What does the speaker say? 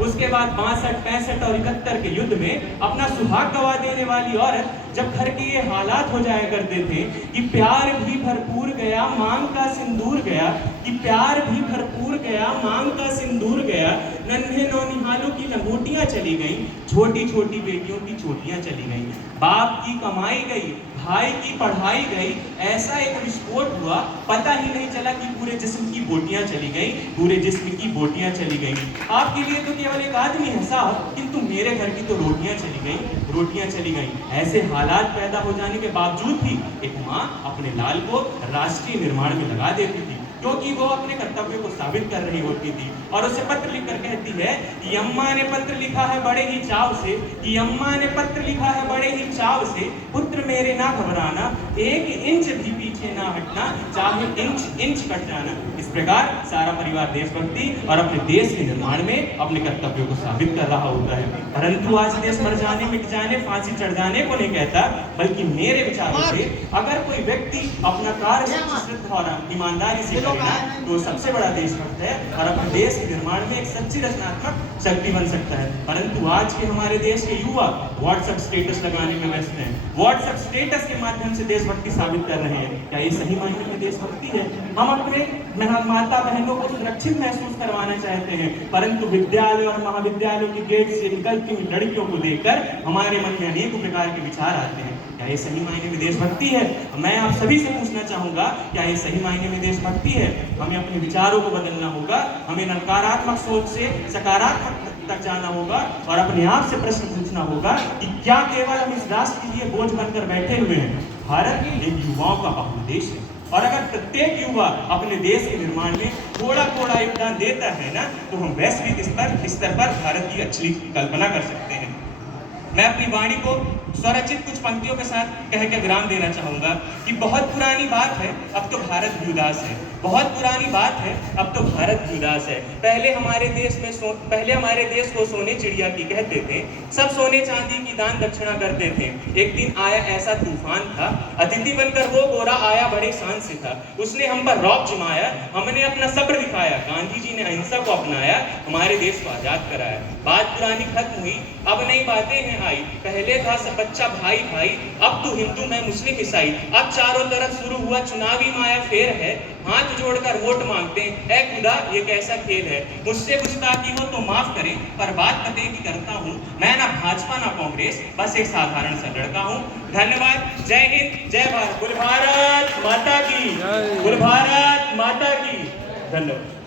उसके बाद 62, 65 और 71 के युद्ध में अपना सुहाग गवा देने वाली औरत जब घर के ये हालात हो जाया करते थे कि प्यार भी भरपूर गया मांग का सिंदूर गया, कि प्यार भी भरपूर गया मांग का सिंदूर गया, नन्हे नौनिहालों की लंगोटियां चली गईं, छोटी छोटी बेटियों की चोटियां चली गईं, बाप की कमाई गई, भाई की पढ़ाई गई, ऐसा एक विस्फोट हुआ, पता ही नहीं चला कि पूरे जिस्म की बोटियां चली गई, पूरे जिस्म की बोटियां चली गई। आपके लिए तो केवल एक आदमी है साहब, किंतु मेरे घर की तो रोटियां चली गई, रोटियां चली गई। ऐसे हालात पैदा हो जाने के बावजूद भी एक माँ अपने लाल को राष्ट्रीय निर्माण में लगा देती थी, क्योंकि वो अपने कर्तव्य को साबित कर रही होती थी और उसे पत्र लिखकर कहती है कि अम्मा ने पत्र लिखा है बड़े ही चाव से, कि अम्मा ने पत्र लिखा है बड़े ही चाव से, पुत्र मेरे ना घबराना, एक इंच भी पीछे ना हटना, चाहे इंच इंच कट जाना। इस प्रकार सारा परिवार देशभक्ति और अपने देश के निर्माण में अपने कर्तव्यों को साबित कर रहा होता है। परंतु आज देश मर जाने, मिट जाने, फांसी चढ़ जाने को नहीं कहता, बल्कि मेरे विचारों से अगर कोई व्यक्ति अपना कार्य श्रद्धा और ईमानदारी से करेगा तो सबसे बड़ा देशभक्त है और अपने देश के निर्माण में एक सच्ची रचनात्मक शक्ति बन सकता है। परंतु आज के हमारे देश के युवा व्हाट्सएप स्टेटस लगाने में व्यस्त हैं, व्हाट्सएप स्टेटस के माध्यम से देशभक्ति साबित कर रहे हैं। क्या ये सही मायने में देशभक्ति है? हम अपने माता बहनों को सुरक्षित महसूस करवाना चाहते हैं, परंतु विद्यालय और महाविद्यालयों की गेट से निकलती हुई लड़कियों को देखकर हमारे मन में अनेक प्रकार के विचार आते हैं। क्या ये सही मायने में देशभक्ति है? मैं आप सभी से पूछना चाहूंगा, क्या ये सही मायने में देशभक्ति है? हमें अपने विचारों को बदलना होगा, हमें नकारात्मक सोच से सकारात्मक तक जाना होगा और अपने आप से प्रश्न पूछना होगा कि क्या केवल हम इस राष्ट्र के लिए बोझ बनकर बैठे हुए हैं? भारत एक युवाओं का बहुल देश है और अगर प्रत्येक युवा अपने देश के निर्माण में थोड़ा थोड़ा योगदान देता है ना, तो हम वैश्विक स्तर पर भारत की अच्छी कल्पना कर सकते हैं। मैं अपनी वाणी को स्वरचित कुछ पंक्तियों के साथ कह के विराम देना चाहूंगा कि बहुत पुरानी बात है, अब तो भारत भी उदास है, बहुत पुरानी बात है, अब तो भारत भी उदास है। पहले हमारे देश को सोने चिड़िया की कहते थे, सब सोने चांदी की दान दक्षिणा करते थे। एक दिन आया ऐसा तूफान था, अतिथि बनकर वो गोरा आया बड़े शान से था, उसने हम पर रौब जमाया, हमने अपना सब्र दिखाया, गांधी जी ने अहिंसा को अपनाया, हमारे देश को आजाद कराया। बात पुरानी खत्म हुई, अब नई बातें हैं आई, पहले था सब बच्चा भाई भाई, अब तो हिंदू मैं मुस्लिम ईसाई, अब चारों तरफ शुरू हुआ चुनावी माया फेर है, हाथ जोड़कर वोट मांगते हैं, ऐ खुदा ये कैसा खेल है। मुझसे गुस्ताखी हो तो माफ करें, पर बात पते की करता हूँ, मैं ना भाजपा ना कांग्रेस, बस एक साधारण सा लड़का हूँ। धन्यवाद। जय हिंद, जय भारत, बोल भारत माता की, बोल भारत माता की। धन्यवाद।